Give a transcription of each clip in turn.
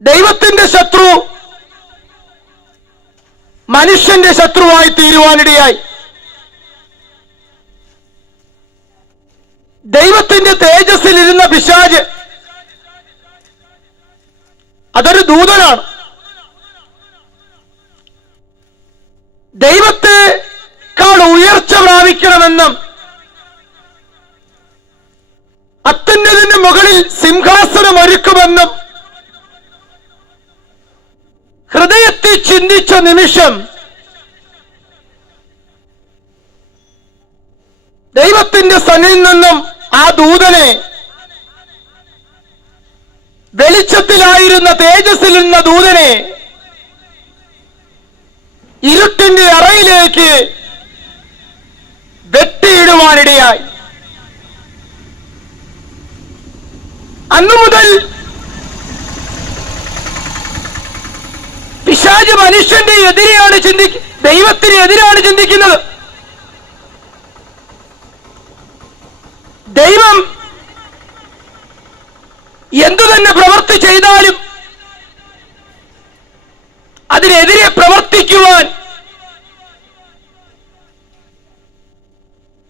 ദൈവത്തിന്റെ ശത്രു മനുഷ്യന്റെ ശത്രുവായി തീരുവാനിടയായി. ദൈവത്തിന്റെ തേജസ്സിലിരുന്ന പിശാജ് അതൊരു ദൂതനാണ്. ദൈവത്തെക്കാൾ ഉയർച്ച പ്രാപിക്കണമെന്നും അത്യുന്നതിന് മുകളിൽ സിംഹാസനം ഒരുക്കുമെന്നും ഹൃദയത്തിൽ ചിന്തിച്ച നിമിഷം ദൈവത്തിന്റെ സനിൽ നിന്നും ആ ദൂതനെ വെളിച്ചത്തിലായിരുന്ന തേജസ്സിൽ നിന്ന ദൂതനെ ഇരുട്ടിന്റെ അറയിലേക്ക് വെട്ടിയിടുവാനിടയായി. അന്നു മുതൽ പിശാജ് മനുഷ്യന്റെ എതിരെയാണ് ചിന്തി ദൈവത്തിന് എതിരാണ് ചിന്തിക്കുന്നത്. ദൈവം എന്തു തന്നെ പ്രവർത്തി ചെയ്താലും അതിനെതിരെ പ്രവർത്തിക്കുവാൻ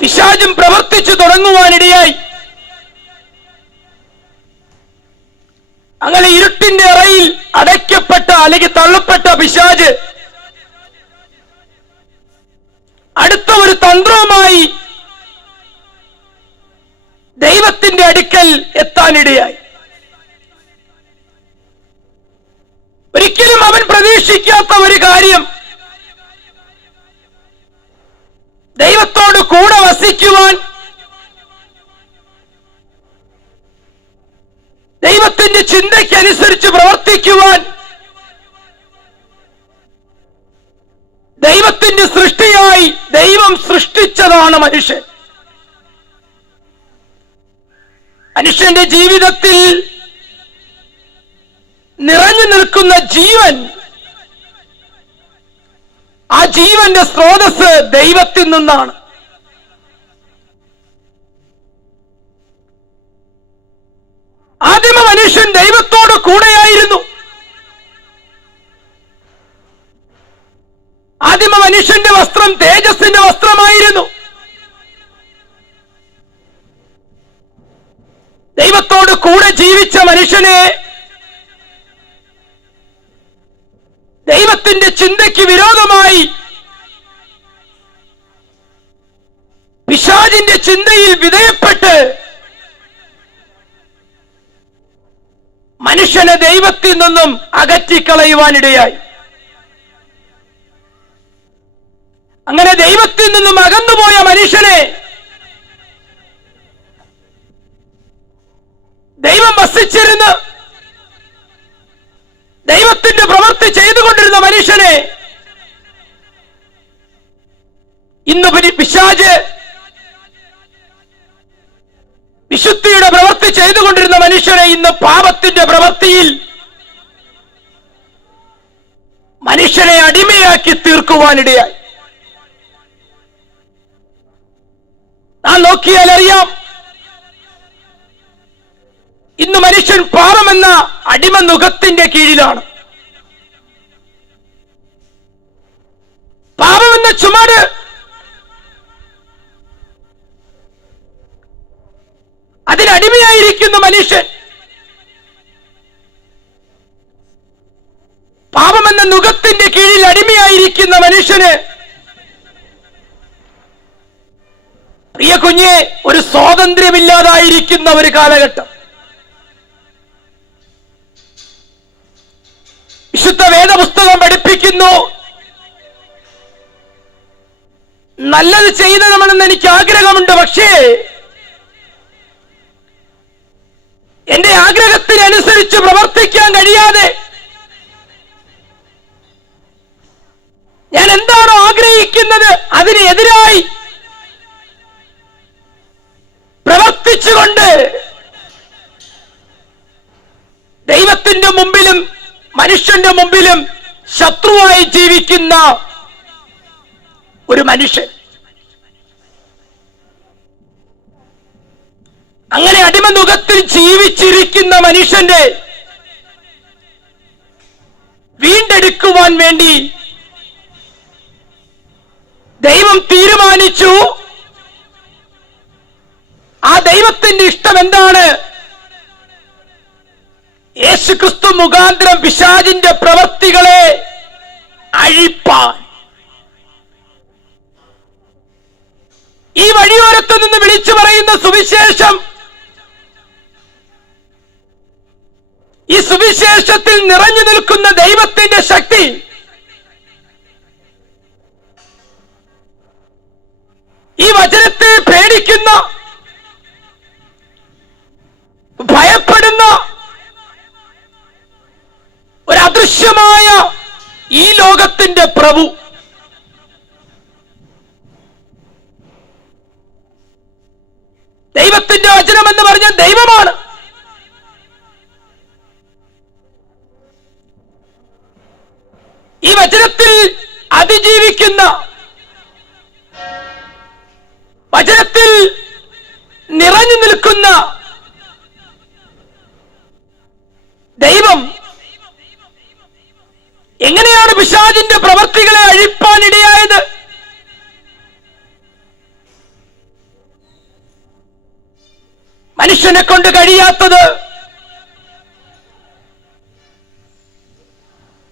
പിശാചും പ്രവർത്തിച്ചു തുടങ്ങുവാനിടയായി. അങ്ങനെ ഇരുട്ടിന്റെ അറയിൽ അടയ്ക്കപ്പെട്ട അല്ലെങ്കിൽ തള്ളപ്പെട്ട പിശാജ്. അടുത്ത ഒരു തന്ത്രവുമായി ദൈവത്തിന്റെ അടുക്കൽ എത്താനിടയായി. ഒരിക്കലും അവൻ പ്രതീക്ഷിക്കാത്ത ഒരു കാര്യം. ദൈവത്തോട് കൂടെ വസിക്കുവാൻ ദൈവത്തിന്റെ ചിന്തയ്ക്കനുസരിച്ച് പ്രവർത്തിക്കുവാൻ ദൈവത്തിന്റെ സൃഷ്ടിയായി ദൈവം സൃഷ്ടിച്ചതാണ് മനുഷ്യൻ. മനുഷ്യന്റെ ജീവിതത്തിൽ നിറഞ്ഞു നിൽക്കുന്ന ജീവൻ ആ ജീവന്റെ സ്രോതസ് ദൈവത്തിൽ നിന്നാണ്. ആദിമ മനുഷ്യൻ ദൈവത്തോട് തേജസ്സിന്റെ വസ്ത്രമായിരുന്നു. ദൈവത്തോട് കൂടെ ജീവിച്ച മനുഷ്യനെ ദൈവത്തിന്റെ ചിന്തയ്ക്ക് വിരോധമായി പിശാജിന്റെ ചിന്തയിൽ വിധേയപ്പെട്ട് മനുഷ്യനെ ദൈവത്തിൽ നിന്നും അകറ്റിക്കളയുവാനിടയായി. അങ്ങനെ ദൈവത്തിൽ നിന്നും അകന്നുപോയ മനുഷ്യനെ ദൈവം വസിച്ചിരുന്ന് ദൈവത്തിന്റെ പ്രവൃത്തി ചെയ്തുകൊണ്ടിരുന്ന മനുഷ്യനെ ഇന്ന് പിന്നെ പിശാജ് വിശുദ്ധിയുടെ പ്രവൃത്തി ചെയ്തുകൊണ്ടിരുന്ന മനുഷ്യനെ ഇന്ന് പാപത്തിന്റെ പ്രവൃത്തിയിൽ മനുഷ്യനെ അടിമയാക്കി തീർക്കുവാനിടയായി. നാം നോക്കിയാൽ അറിയാം. ഇന്ന് മനുഷ്യൻ പാപമെന്ന അടിമ നുഖത്തിന്റെ കീഴിലാണ്. പാപമെന്ന ചുമട് അതിനടിമയായിരിക്കുന്ന മനുഷ്യൻ പാപമെന്ന നുഖത്തിന്റെ കീഴിൽ അടിമയായിരിക്കുന്ന മനുഷ്യന് പ്രിയ കുഞ്ഞെ ഒരു സ്വാതന്ത്ര്യമില്ലാതായിരിക്കുന്ന ഒരു കാലഘട്ടം. വിശുദ്ധ വേദപുസ്തകം പഠിപ്പിക്കുന്നു. നല്ലത് ചെയ്യണമെന്ന് എനിക്ക് ആഗ്രഹമുണ്ട് പക്ഷേ എന്റെ ആഗ്രഹത്തിനനുസരിച്ച് പ്രവർത്തിക്കാൻ കഴിയാതെ മനുഷ്യന്റെ മുമ്പിലും ശത്രുവായി ജീവിക്കുന്ന ഒരു മനുഷ്യൻ. അങ്ങനെ അടിമനുഖത്തിൽ ജീവിച്ചിരിക്കുന്ന മനുഷ്യന്റെ വീണ്ടെടുക്കുവാൻ വേണ്ടി ദൈവം തീരുമാനിച്ചു. ആ ദൈവത്തിന്റെ ഇഷ്ടം എന്താണ് യേശുക്രിസ്തു മുഖാന്തരം പിശാജിന്റെ പ്രവൃത്തികളെ അഴിപ്പാൻ. ഈ വഴിയോരത്ത് നിന്ന് വിളിച്ചു പറയുന്ന സുവിശേഷം ഈ സുവിശേഷത്തിൽ നിറഞ്ഞു നിൽക്കുന്ന ദൈവത്തിന്റെ ശക്തി ഈ വചനത്തെ പേടിക്കുന്ന ഭയപ്പെടുന്ന ഒരു അദൃശ്യമായ ഈ ലോകത്തിന്റെ പ്രഭു. ദൈവത്തിന്റെ വചനം എന്ന് പറഞ്ഞ ദൈവമാണ്. ഈ വചനത്തിൽ അതിജീവിക്കുന്ന വചനത്തിൽ നിറഞ്ഞു നിൽക്കുന്ന ദൈവം പ്രവർത്തികളെ പ്രവർത്തികളെ അഴിപ്പാനിടയായത് മനുഷ്യനെ കൊണ്ട് കഴിയാത്തത്?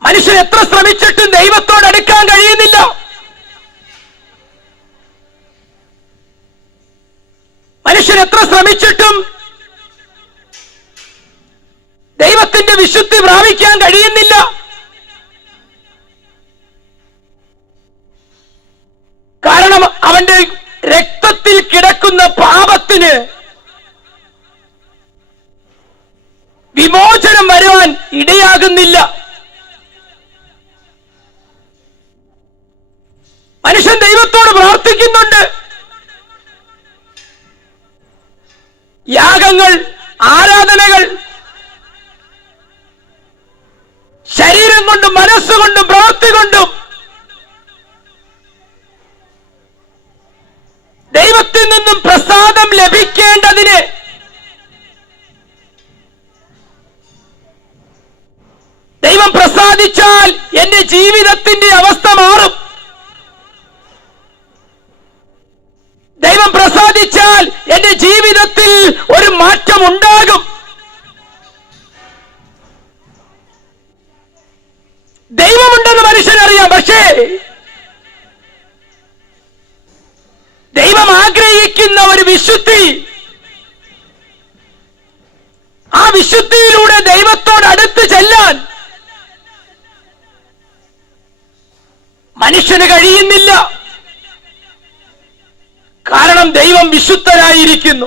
മനുഷ്യൻ എത്ര ശ്രമിച്ചിട്ടും ദൈവത്തോട് അടുക്കാൻ കഴിയുന്നില്ല. മനുഷ്യൻ എത്ര ശ്രമിച്ചിട്ടും ദൈവത്തിന്റെ വിശുദ്ധി പ്രാപിക്കാൻ കഴിയുന്നില്ല കാരണം അവന്റെ രക്തത്തിൽ കിടക്കുന്ന പാപത്തിന് വിമോചനം വരുവാൻ ഇടയാകുന്നില്ല. മനുഷ്യൻ ദൈവത്തോട് പ്രാർത്ഥിക്കുന്നുണ്ട്. യാഗങ്ങൾ ആരാധനകൾ ശരീരം കൊണ്ടും മനസ്സുകൊണ്ടും പ്രവൃത്തി കൊണ്ടും ദൈവത്തിൽ നിന്നും പ്രസാദം ലഭിക്കേണ്ടതിന് ദൈവം പ്രസാദിച്ചാൽ എന്റെ ജീവിതത്തിന്റെ അവസ്ഥ മാറും. ദൈവം പ്രസാദിച്ചാൽ എന്റെ ജീവിതത്തിൽ ഒരു മാറ്റം ഉണ്ടാകും. ദൈവമുണ്ടെന്ന് മനുഷ്യനറിയാം പക്ഷേ ദൈവം ആഗ്രഹിക്കുന്ന ഒരു വിശുദ്ധി. ആ വിശുദ്ധിയിലൂടെ ദൈവത്തോട് അടുത്ത് ചെല്ലാൻ മനുഷ്യന് കഴിയുന്നില്ല. കാരണം ദൈവം വിശുദ്ധരായിരിക്കുന്നു.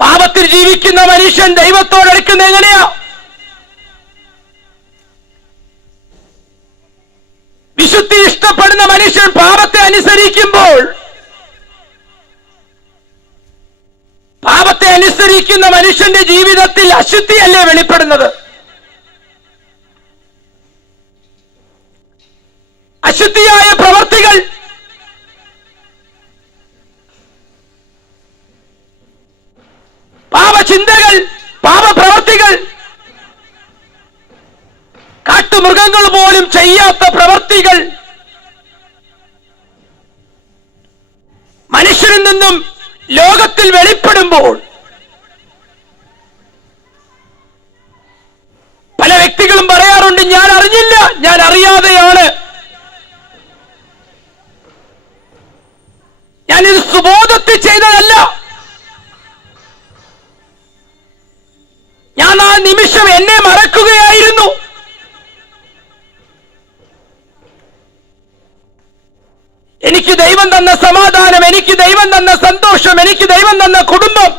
പാപത്തിൽ ജീവിക്കുന്ന മനുഷ്യൻ ദൈവത്തോട് അടുക്കുന്ന എങ്ങനെയാ? വിശുദ്ധി ഇഷ്ടപ്പെടുന്ന മനുഷ്യൻ പാപത്തെ അനുസരിക്കുമ്പോൾ പാപത്തെ അനുസരിക്കുന്ന മനുഷ്യന്റെ ജീവിതത്തിൽ അശുദ്ധിയല്ലേ വെളിപ്പെടുന്നത്? അശുദ്ധിയായ പ്രവർത്തികൾ പാപചിന്തകൾ പാപപ്രവർത്തികൾ കാട്ടുമൃഗങ്ങൾ പോലും ചെയ്യാത്ത പ്രവൃത്തികൾ മനുഷ്യരിൽ നിന്നും ലോകത്തിൽ വെളിപ്പെടുമ്പോൾ പല വ്യക്തികളും പറയാറുണ്ട് ഞാൻ അറിഞ്ഞില്ല ഞാൻ അറിയാതെയാണ്. ഞാനിത് സുബോധത്തിൽ ചെയ്തതല്ല. ഞാൻ ആ നിമിഷം എന്നെ മറക്കുകയായിരുന്നു തന്ന സമാധാനം എനിക്ക് ദൈവം തന്ന സന്തോഷം എനിക്ക് ദൈവം തന്ന കുടുംബം.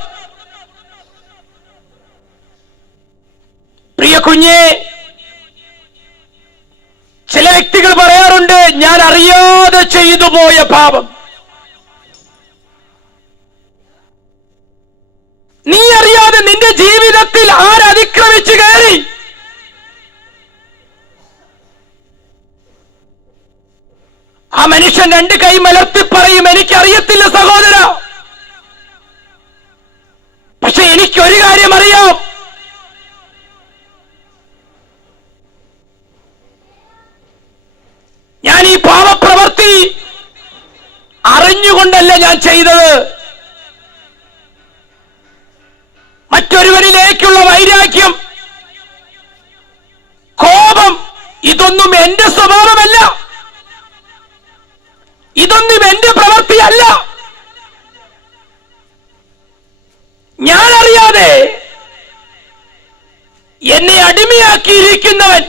പ്രിയ കുഞ്ഞെ ചില വ്യക്തികൾ പറയാറുണ്ട് ഞാൻ അറിയാതെ ചെയ്തു പോയ പാപം. നീ അറിയാതെ നിന്റെ ജീവിതത്തിൽ ആരതിക്രമിച്ചു രണ്ട് കൈ മലർത്തി പറയും എനിക്കറിയത്തില്ല സഹോദര. പക്ഷെ എനിക്കൊരു കാര്യം അറിയാം ഞാൻ ഈ പാപപ്രവർത്തി അറിഞ്ഞുകൊണ്ടല്ല ഞാൻ ചെയ്തത്. മറ്റൊരുവരിലേക്കുള്ള വൈരാഗ്യം കോപം ഇതൊന്നും എന്റെ സ്വഭാവമല്ല. ഇതൊന്നും എന്റെ പ്രവൃത്തിയല്ല ഞാൻ അറിയാതെ എന്നെ അടിമയാക്കിയിരിക്കുന്നവൻ.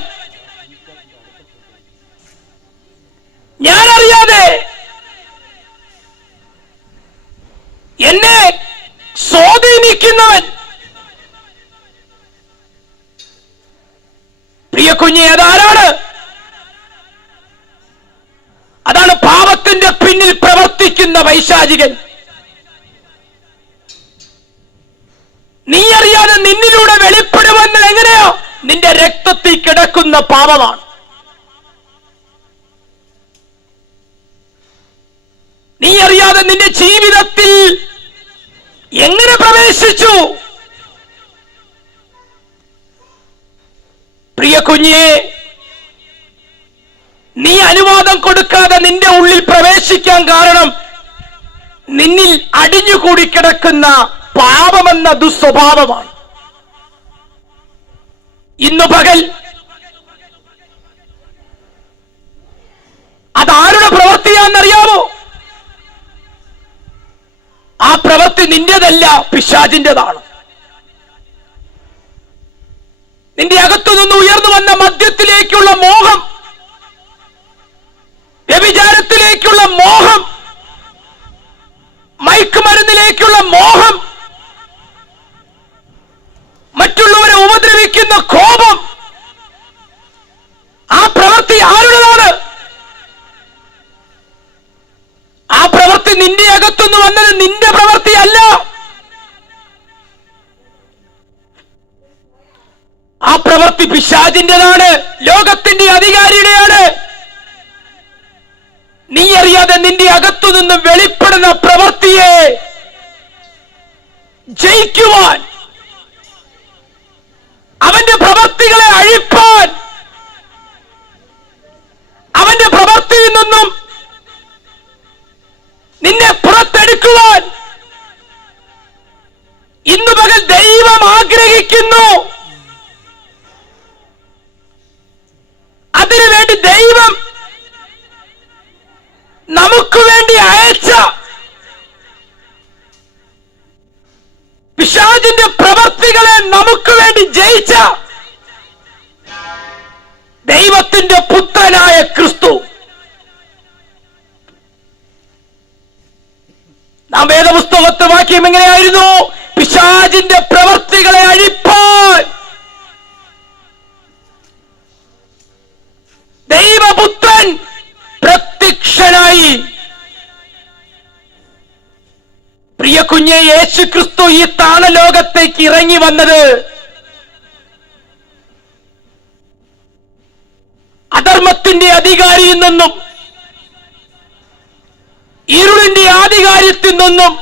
ഞാൻ അറിയാതെ എന്നെ സ്വാധീനിക്കുന്നവൻ. പ്രിയ കുഞ്ഞ് അതാരാണ് വൈശാചികൻ നീ അറിയാതെ നിന്നിലൂടെ വെളിപ്പെടുമെന്നത് എങ്ങനെയോ നിന്റെ രക്തത്തിൽ കിടക്കുന്ന പാപമാണ്. നീ അറിയാതെ നിന്റെ ജീവിതത്തിൽ എങ്ങനെ പ്രവേശിച്ചു? പ്രിയ കുഞ്ഞിയെ നീ അനുവാദം കൊടുക്കാതെ നിന്റെ ഉള്ളിൽ പ്രവേശിക്കാൻ കാരണം നിന്നിൽ അടിഞ്ഞുകൂടി കിടക്കുന്ന പാപമെന്ന ദുസ്വഭാവമാണ് ഇന്ന് പകൽ അതാരുടെ പ്രവൃത്തിയാണെന്നറിയാമോ? ആ പ്രവൃത്തി നിന്റേതല്ല പിശാചിന്റെതാണ് നിന്റെ അകത്തു നിന്ന് ഉയർന്നു വന്ന മദ്യത്തിലേക്കുള്ള മോഹം വ്യഭിചാരത്തിലേക്കുള്ള മോഹം മയക്കുമരുന്നിലേക്കുള്ള മോഹം മറ്റുള്ളവരെ ഉപദ്രവിക്കുന്ന കോപം ആ പ്രവൃത്തി ആരുടേതാണ്? ആ പ്രവൃത്തി നിന്റെ അകത്തുനിന്ന് വന്നത് നിന്റെ പ്രവൃത്തി അല്ല ആ പ്രവൃത്തി പിശാചിന്റെതാണ് ലോകത്തിന്റെ അധികാരിയുടെയാണ്. അകത്തു നിന്ന് വെളിപ്പെടുന്ന പ്രവൃത്തിയെ ജയിക്കുവാൻ അവന്റെ പ്രവൃത്തികളെ അഴിപ്പാൻ അവന്റെ പ്രവൃത്തിയിൽ നിന്നും നിന്നെ പുറത്തെടുക്കുവാൻ ഇന്നു പകൽ ദൈവം ആഗ്രഹിക്കുന്നു അതിനുവേണ്ടി ദൈവം നമുക്ക് വേണ്ടി അയച്ച പിശാചിന്റെ പ്രവർത്തികളെ നമുക്ക് വേണ്ടി ജയിച്ച ദൈവത്തിന്റെ പുത്രനായ ക്രിസ്തു. നാം വേദപുസ്തകത്തെ വാക്യം എങ്ങനെയായിരുന്നു? പിശാജിന്റെ പ്രവൃത്തികളെ അഴിപ്പാൻ. ദൈവപുത്രൻ പ്രത്യക്ഷനായി. പ്രിയ കുഞ്ഞെ യേശു ക്രിസ്തു ഈ താണലോകത്തേക്ക് ഇറങ്ങി വന്നത് അധർമ്മത്തിന്റെ അധികാരിയിൽ നിന്നും ഇരുളിന്റെ ആധികാര്യത്തിൽ നിന്നും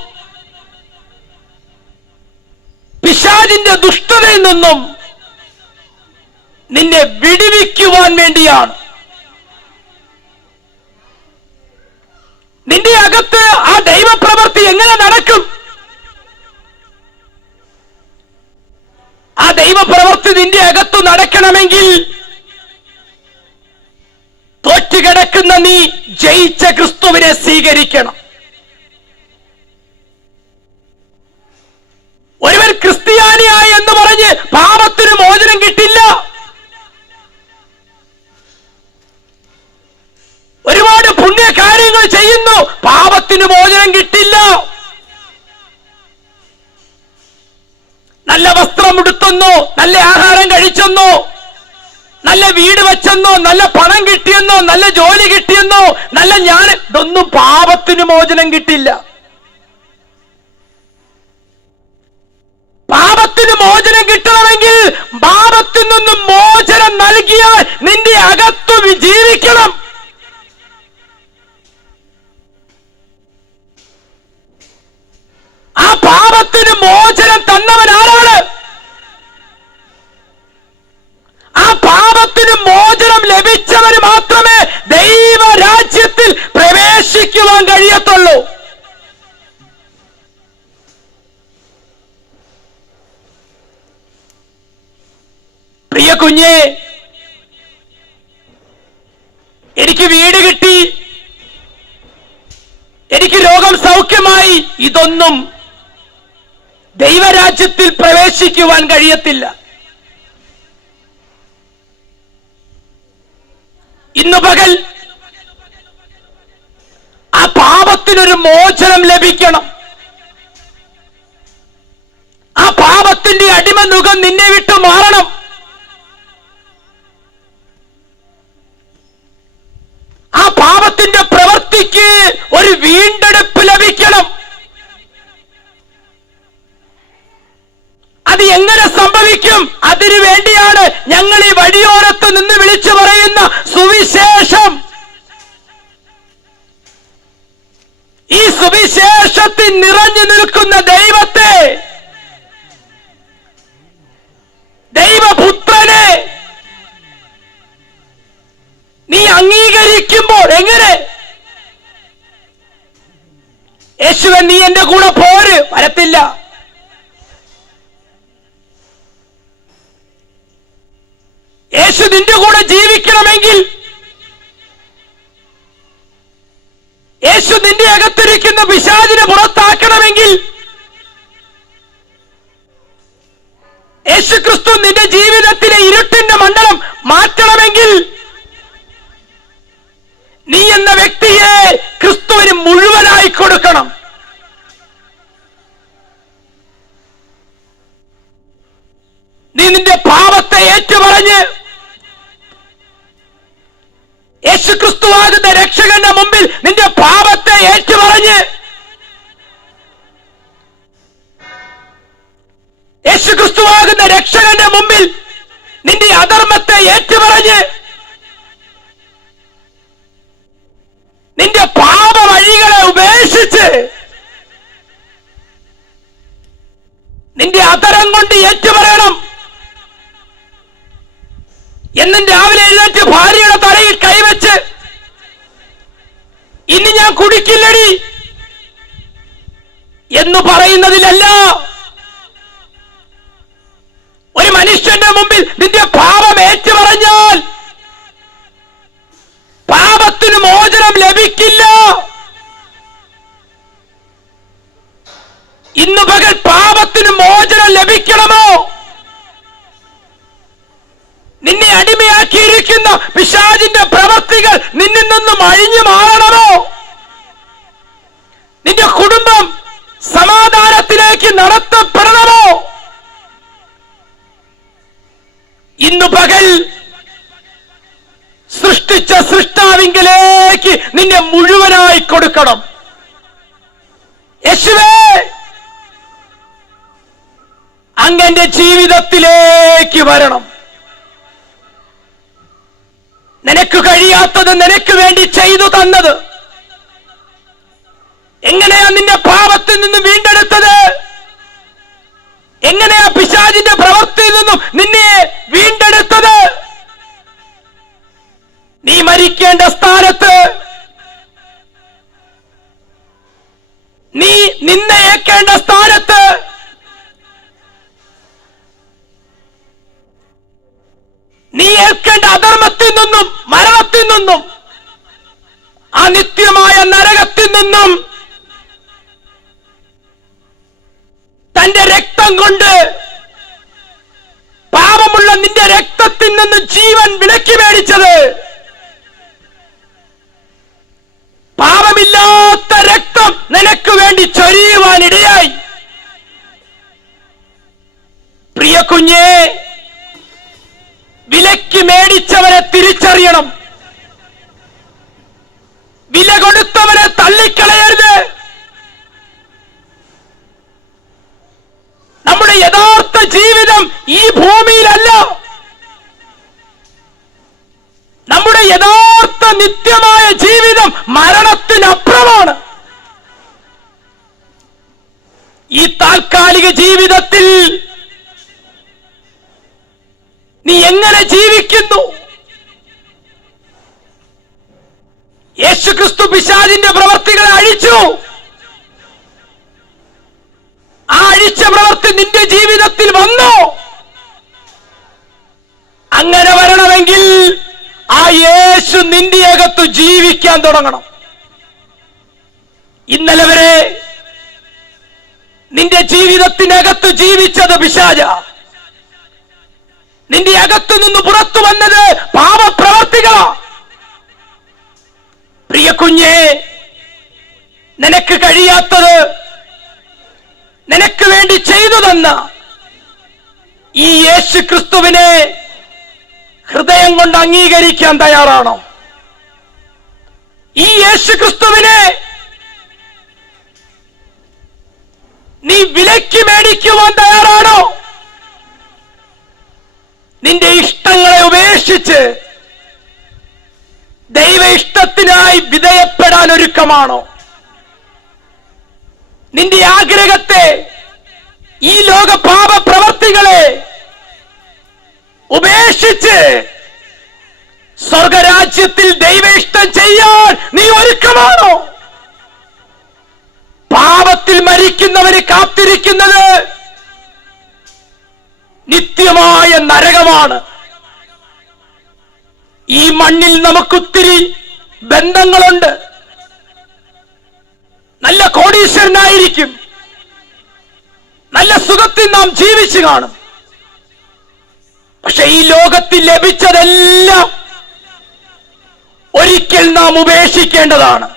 പിശാജിന്റെ ദുഷ്ടതയിൽ നിന്നും നിന്നെ വിടിവിക്കുവാൻ വേണ്ടിയാണ്. നിന്റെ അകത്ത് ആ ദൈവപ്രവൃത്തി എങ്ങനെ നടക്കും? ആ ദൈവപ്രവൃത്തി നിന്റെ അകത്ത് നടക്കണമെങ്കിൽ തോറ്റുകിടക്കുന്ന നീ ജയിച്ച ക്രിസ്തുവിനെ സ്വീകരിക്കണം. ഒരുവൻ ക്രിസ്ത്യാനിയായി എന്ന് പറഞ്ഞ് പാപത്തിന് മോചനം കിട്ടില്ല ഒരുപാട് പുണ്യ കാര്യങ്ങൾ ചെയ്യുന്നു പാപത്തിന് മോചനം കിട്ടില്ല നല്ല വസ്ത്രം ഉടുത്തുന്നു നല്ല ആഹാരം കഴിച്ചെന്നു നല്ല വീട് വെച്ചെന്നോ നല്ല പണം കിട്ടിയെന്നോ നല്ല ജോലി കിട്ടിയെന്നോ? നല്ല ഞാൻ ഇതൊന്നും പാപത്തിന് മോചനം കിട്ടില്ല. പാപത്തിന് മോചനം കിട്ടണമെങ്കിൽ പാപത്തിൽ നിന്നും മോചനം നൽകിയാൽ നിന്റെ അകത്തു വിജീവിക്കണം ആ പാപത്തിന് മോചനം തന്നവൻ ആരാണ്? ആ പാപത്തിന് മോചനം ലഭിച്ചവന് മാറ്റാൻ കഴിയത്തുള്ളൂ. പ്രിയ കുഞ്ഞെ എനിക്ക് വീട് കിട്ടി. എനിക്ക് രോഗം സൗഖ്യമായി. ഇതൊന്നും ദൈവരാജ്യത്തിൽ പ്രവേശിക്കുവാൻ കഴിയത്തില്ല. ഇന്ന് പകൽ ആ പാപത്തിനൊരു മോചനം ലഭിക്കണം. ആ പാപത്തിന്റെ അടിമ മുഖം നിന്നെ വിട്ടു മാറണം. ആ പാപത്തിന്റെ പ്രവൃത്തിക്ക് ഒരു വീണ്ടെടുപ്പ് ലഭിക്കണം. അത് എങ്ങനെ സംഭവിക്കും? അതിനു വേണ്ടിയാണ് ഞങ്ങൾ ഈ വഴിയോരത്ത് നിന്ന് വിളിച്ചു സുവിശേഷത്തിൽ നിറഞ്ഞു നിൽക്കുന്ന ദൈവത്തെ ദൈവപുത്രനെ നീ അംഗീകരിക്കുമ്പോൾ എങ്ങനെ? യേശുവൻ നീ എന്റെ കൂടെ പോര്. വരത്തില്ല. യേശു നിന്റെ കൂടെ ജീവിക്കണമെങ്കിൽ നിന്റെ അകത്തിരിക്കുന്ന പിശാചിനെ പുറത്താക്കണമെങ്കിൽ അധർമ്മത്തെ ഏറ്റുപറഞ്ഞ് നിന്റെ പാപ വഴികളെ ഉപേക്ഷിച്ച് നിന്റെ അതരം കൊണ്ട് ഏറ്റുപറയണം എന്നും രാവിലെ എഴുന്നേറ്റ് ഭാര്യയുടെ തലയിൽ കൈവച്ച് ഇനി ഞാൻ കുടിക്കില്ലടി എന്ന് പറയുന്നതിലല്ല. ഒരു മനുഷ്യന്റെ മുമ്പിൽ നിന്റെ പാപം ഏറ്റുപറഞ്ഞാൽ പാപത്തിന് മോചനം ലഭിക്കില്ല. ഇന്ന് പകൽ പാപത്തിന് മോചനം ലഭിക്കണമോ? നിന്നെ അടിമയാക്കിയിരിക്കുന്ന പിശാജിന്റെ പ്രവൃത്തികൾ നിന്നിൽ നിന്നും അഴിഞ്ഞു മാറണമോ? നിന്റെ കുടുംബം സമാധാനത്തിലേക്ക് നടത്തപ്പെടണമോ? ഇന്നു പകൽ. സൃഷ്ടിച്ച സൃഷ്ടാവിങ്കിലേക്ക് നിന്നെ മുഴുവനായി കൊടുക്കണം. യേശുവേ അങ്ങന്റെ ജീവിതത്തിലേക്ക് വരണം. നിനക്ക് കഴിയാത്തത് നിനക്ക് വേണ്ടി ചെയ്തു തന്നത്. എങ്ങനെയാ നിന്റെ പാപത്തിൽ നിന്ന് വീണ്ടെടുത്തത്? എങ്ങനെയാ പിശാജിന്റെ പ്രവൃത്തിയിൽ നിന്നും നിന്നെ നിന്നും അനിത്യമായ നരകത്തിൽ നിന്നും തന്റെ രക്തം കൊണ്ട് പാപമുള്ള നിന്റെ രക്തത്തിൽ നിന്ന് ജീവൻ വിലക്കി മേടിച്ചത്. പാപമില്ലാത്ത രക്തം നിനക്ക് വേണ്ടി ചൊരിയുവാനിടയായി. പ്രിയ കുഞ്ഞേ വിലക്ക് മേടിച്ചവരെ തിരിച്ചറിയണം. വില കൊടുത്തവനെ തള്ളിക്കളയരുത്. നമ്മുടെ യഥാർത്ഥ ജീവിതം ഈ ഭൂമിയിലല്ല. നമ്മുടെ യഥാർത്ഥ നിത്യമായ ജീവിതം മരണത്തിനപ്പുറമാണ്. ഈ താൽക്കാലിക ജീവിതത്തിൽ നീ എങ്ങനെ ജീവിക്കുന്നു? യേശുക്രിസ്തു പിശാചിന്റെ പ്രവർത്തികളെ അഴിച്ചു. ആ അഴിച്ച പ്രവർത്തി നിന്റെ ജീവിതത്തിൽ വന്നു. അങ്ങനെ വരണമെങ്കിൽ ആ യേശു നിന്റെ അകത്ത് ജീവിക്കാൻ തുടങ്ങണം. ഇന്നലെ വരെ നിന്റെ ജീവിതത്തിനകത്ത് ജീവിച്ചത് പിശാജ നിന്റെ അകത്തു നിന്ന് പുറത്തു വന്നത് പാപപ്രവർത്തികളാ. പ്രിയ കുഞ്ഞേ നിനക്ക് കഴിയാത്തത് നിനക്ക് വേണ്ടി ചെയ്തു തന്ന ഈ യേശു ക്രിസ്തുവിനെ ഹൃദയം കൊണ്ട് അംഗീകരിക്കാൻ തയ്യാറാണോ? ഈ യേശു ക്രിസ്തുവിനെ നീ വിലയ്ക്ക് മേടിക്കുവാൻ തയ്യാറാണോ? നിന്റെ ഇഷ്ടങ്ങളെ ഉപേക്ഷിച്ച് ദൈവ ഇഷ്ടത്തിനായി വിധേയപ്പെടാൻ ഒരുക്കമാണോ? നിന്റെ ആഗ്രഹത്തെ ഈ ലോക പാപ പ്രവർത്തികളെ ഉപേക്ഷിച്ച് സ്വർഗരാജ്യത്തിൽ ദൈവ ഇഷ്ടം ചെയ്യാൻ നീ ഒരുക്കമാണോ? പാപത്തിൽ മരിക്കുന്നവരെ കാത്തിരിക്കുന്നത് നിത്യമായ നരകമാണ്. ഈ മണ്ണിൽ നമുക്കൊത്തിരി ബന്ധങ്ങളുണ്ട്. നല്ല കോടീശ്വരനായിരിക്കും. നല്ല സുഖത്തിൽ നാം ജീവിച്ചു കാണും. പക്ഷെ ഈ ലോകത്തിൽ ലഭിച്ചതെല്ലാം ഒരിക്കൽ നാം ഉപേക്ഷിക്കേണ്ടതാണ്.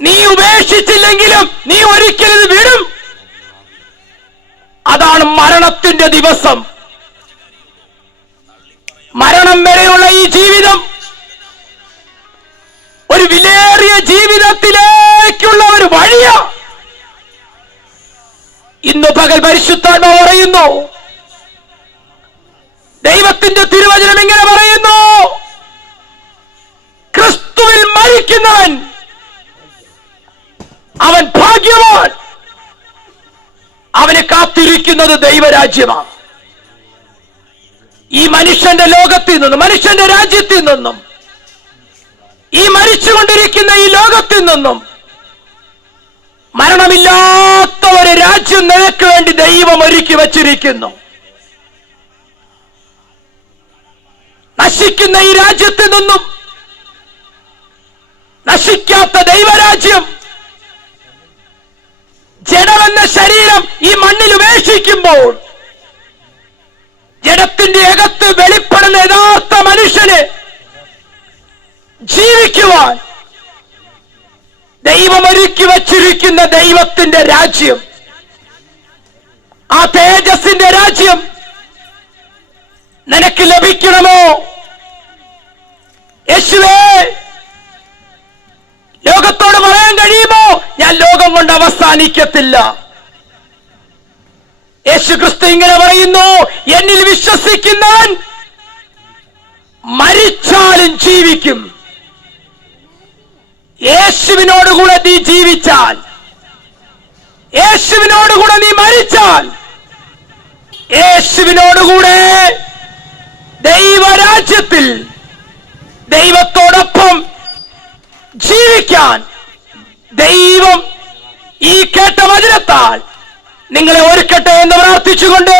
നീ ഉപേക്ഷിച്ചില്ലെങ്കിലും നീ ഒരിക്കലും വിടും. അതാണ് മരണത്തിന്റെ ദിവസം. മരണം വരെയുള്ള ഈ ജീവിതം ഒരു വിലയേറിയ ജീവിതത്തിലേക്കുള്ള ഒരു വഴിയ. ഇന്ന് പകൽ പരിശുദ്ധാത്മ പറയുന്നു ദൈവത്തിന്റെ തിരുവചനം ഇങ്ങനെ പറയുന്നു ക്രിസ്തുവിൽ മരിക്കുന്നവൻ അവൻ ഭാഗ്യവാൻ. അവന് കാത്തിരിക്കുന്നത് ദൈവരാജ്യമാണ്. ഈ മനുഷ്യന്റെ ലോകത്തിൽ നിന്നും മനുഷ്യന്റെ രാജ്യത്തിൽ നിന്നും ഈ മരിച്ചുകൊണ്ടിരിക്കുന്ന ഈ ലോകത്തിൽ നിന്നും മരണമില്ലാത്ത ഒരു രാജ്യം നിനക്ക് വേണ്ടി ദൈവം ഒരുക്കി വച്ചിരിക്കുന്നു. നശിക്കുന്ന ഈ രാജ്യത്തിൽ നിന്നും നശിക്കാത്ത ദൈവരാജ്യം ജഡമെന്ന ശരീരം ഈ മണ്ണിൽ ഉപേക്ഷിക്കുമ്പോൾ ജഡത്തിന്റെ അകത്ത് വെളിപ്പെടുന്ന യഥാർത്ഥ മനുഷ്യന് ജീവിക്കുവാൻ ദൈവം ഒരുക്കി വച്ചിരിക്കുന്ന ദൈവത്തിന്റെ രാജ്യം ആ തേജസിന്റെ രാജ്യം നിനക്ക് ലഭിക്കണമോ? യേശുവേ ലോകത്തോട് പറയാൻ കഴിയുമോ? ഞാൻ ലോകം കൊണ്ട് അവസാനിക്കത്തില്ല. യേശു ക്രിസ്തു ഇങ്ങനെ പറയുന്നു എന്നിൽ വിശ്വസിക്കുന്നവൻ മരിച്ചാലും ജീവിക്കും. യേശുവിനോടുകൂടെ നീ ജീവിച്ചാൽ യേശുവിനോടുകൂടെ നീ മരിച്ചാൽ യേശുവിനോടുകൂടെ ദൈവരാജ്യത്തിൽ ദൈവത്തോടൊപ്പം ജീവിക്കാൻ ദൈവം ഈ കേട്ട വചനത്താൽ നിങ്ങളെ ഒരുക്കട്ടെ എന്ന് പ്രാർത്ഥിച്ചുകൊണ്ട്